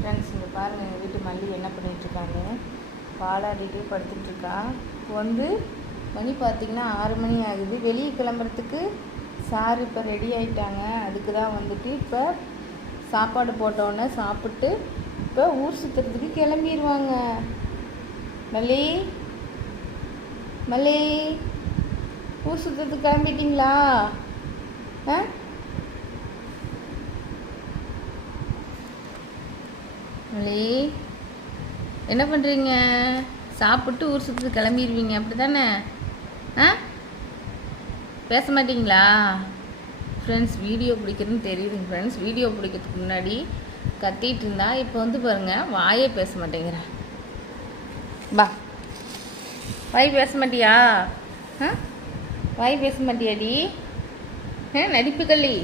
Friends இங்கே பாருங்கள் எங்கள் வீட்டு மல்லி என்ன பண்ணிகிட்ருக்காங்க. பாலாடிட்டு படுத்துட்ருக்கா. இப்போ வந்து மணி பார்த்திங்கன்னா 6 மணி ஆகுது. வெளியே கிளம்புறதுக்கு சார் இப்போ ரெடி ஆகிட்டாங்க. அதுக்கு தான் வந்துட்டு இப்போ சாப்பாடு போட்டோன்னே சாப்பிட்டு இப்போ ஊர் சுற்றுறதுக்கு கிளம்பிடுவாங்க. மல்லி மல்லி ஊர் சுற்றுறதுக்கு கிளம்பிட்டிங்களா? மல்லி என்ன பண்ணுறீங்க? சாப்பிட்டு ஊர் சுற்றுறதுக்கு கிளம்பிடுவீங்க அப்படி தானே? பேச மாட்டிங்களா? ஃப்ரெண்ட்ஸ் வீடியோ பிடிக்கிறதுன்னு தெரியுதுங்க. ஃப்ரெண்ட்ஸ் வீடியோ பிடிக்கிறதுக்கு முன்னாடி கத்திட்டு இருந்தா இப்போ வந்து பாருங்கள் வாயே பேச மாட்டேங்கிறேன். பா வாய் பேச மாட்டியா? வாய் பேச மாட்டியாடி? நடிப்பு கள்ளி